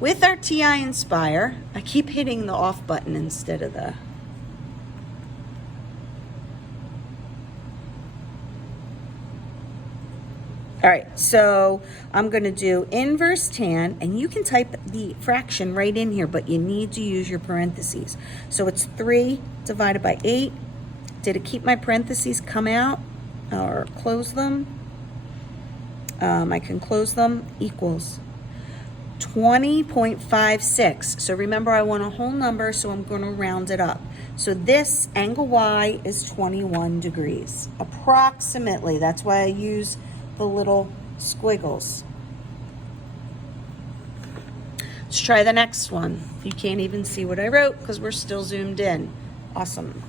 with our TI Inspire, I keep hitting the off button instead of the... All right, so I'm going to do inverse tan, and you can type the fraction right in here, but you need to use your parentheses. So it's 3 divided by 8. Did it keep my parentheses come out or close them? I can close them, equals 20.56. So remember, I want a whole number, so I'm going to round it up. So this angle Y is 21 degrees, approximately. That's why I use the little squiggles. Let's try the next one. You can't even see what I wrote because we're still zoomed in. Awesome.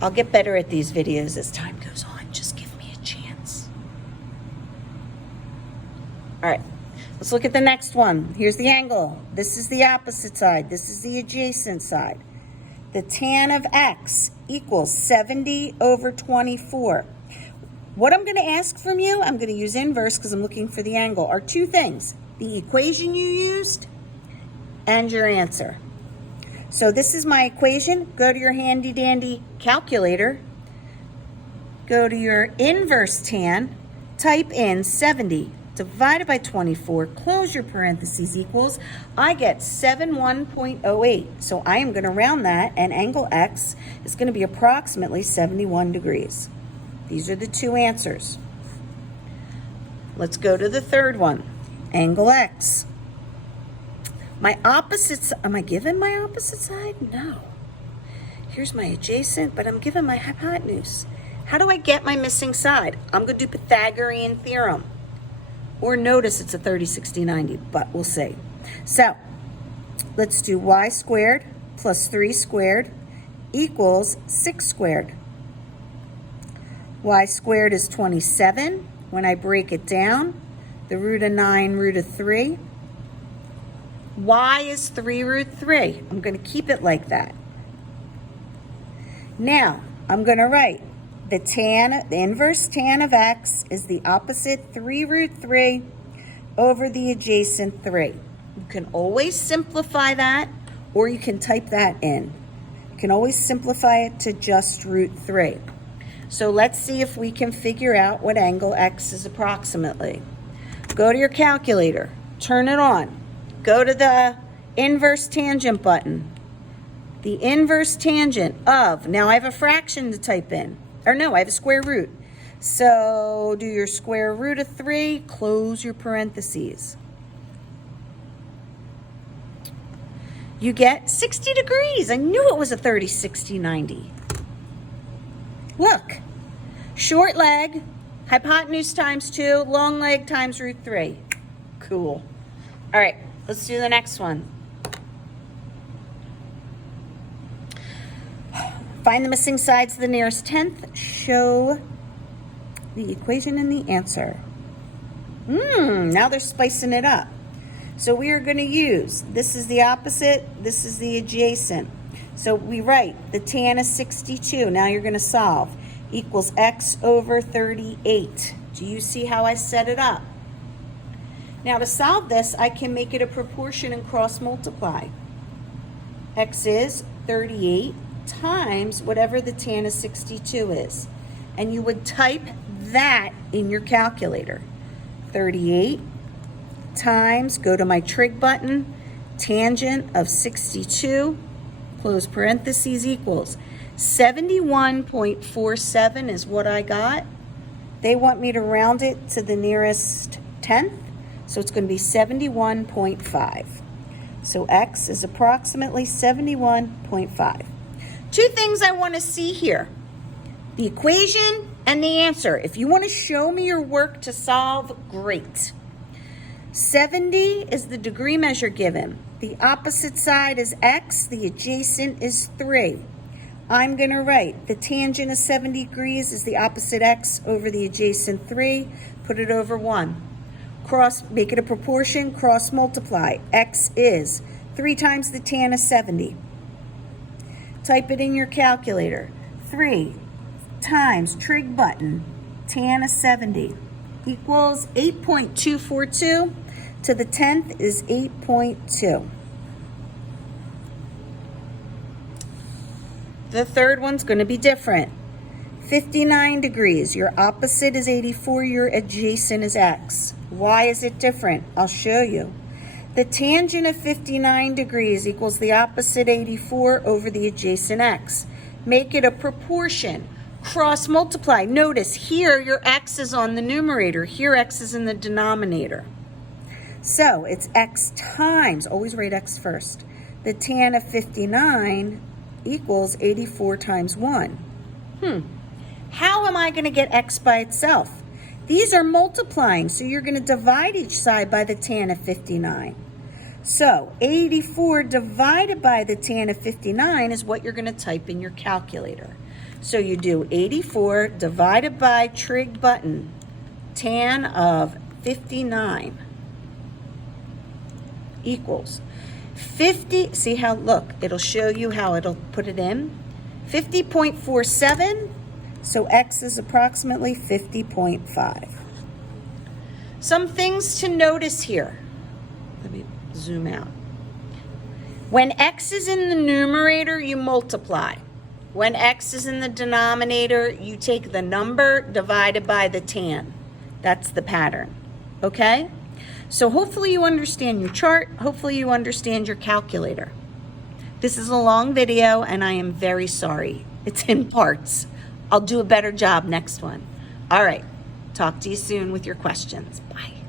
I'll get better at these videos as time goes on. Just give me a chance. All right, let's look at the next one. Here's the angle. This is the opposite side. This is the adjacent side. The tan of X equals 70 over 24. What I'm going to ask from you, I'm going to use inverse because I'm looking for the angle, are two things: the equation you used and your answer. So this is my equation. Go to your handy dandy calculator. Go to your inverse tan. Type in 70 divided by 24. Close your parentheses, equals. I get 71.08. So I am going to round that, and angle X is going to be approximately 71 degrees. These are the two answers. Let's go to the third one. Angle X. My opposite, am I given my opposite side? No. Here's my adjacent, but I'm given my hypotenuse. How do I get my missing side? I'm going to do Pythagorean theorem. Or notice it's a 30, 60, 90, but we'll see. So, let's do y squared plus 3 squared equals 6 squared. Y squared is 27. When I break it down, the root of 9, root of 3. Y is 3 root 3. I'm going to keep it like that. Now, I'm going to write the inverse tan of X is the opposite 3 root 3 over the adjacent 3. You can always simplify that, or you can type that in. You can always simplify it to just root 3. So let's see if we can figure out what angle X is approximately. Go to your calculator, turn it on, go to the inverse tangent button. The inverse tangent of, now I have a fraction to type in, or no, I have a square root. So do your square root of 3, close your parentheses. You get 60 degrees. I knew it was a 30, 60, 90. Look, short leg, hypotenuse times 2, long leg times root 3. Cool. All right, let's do the next one. Find the missing sides of the nearest tenth. Show the equation and the answer. Now they're spicing it up. So we are going to use, this is the opposite, this is the adjacent. So we write the tan is 62. Now you're going to solve. Equals X over 38. Do you see how I set it up? Now to solve this, I can make it a proportion and cross multiply. X is 38 times whatever the tan of 62 is. And you would type that in your calculator. 38 times, go to my trig button, tangent of 62, close parentheses, equals 71.47 is what I got. They want me to round it to the nearest tenth, so it's going to be 71.5. So X is approximately 71.5. Two things I want to see here: the equation and the answer. If you want to show me your work to solve, great. 70 is the degree measure given. The opposite side is X, the adjacent is 3. I'm going to write the tangent of 70 degrees is the opposite X over the adjacent 3. Put it over 1. Cross, make it a proportion, cross multiply. X is 3 times the tan of 70. Type it in your calculator. 3 times trig button, tan of 70 equals 8.242. to the 10th is 8.2. The third one's going to be different. 59 degrees. Your opposite is 84. Your adjacent is x. Why is it different? I'll show you. The tangent of 59 degrees equals the opposite 84 over the adjacent x. Make it a proportion. Cross multiply. Notice here your x is on the numerator. Here x is in the denominator. So it's x times, always write x first. The tan of 59 equals 84 times 1. How am I going to get x by itself? These are multiplying, so you're going to divide each side by the tan of 59. So 84 divided by the tan of 59 is what you're going to type in your calculator. So you do 84 divided by Trig button, tan of 59 equals 50, see how, look, it'll show you how it'll put it in. 50.47, so x is approximately 50.5. Some things to notice here. Let me zoom out. When x is in the numerator, you multiply. When x is in the denominator, you take the number divided by the tan. That's the pattern, okay? So hopefully you understand your chart. Hopefully you understand your calculator. This is a long video and I am very sorry. It's in parts. I'll do a better job next one. All right, talk to you soon with your questions. Bye.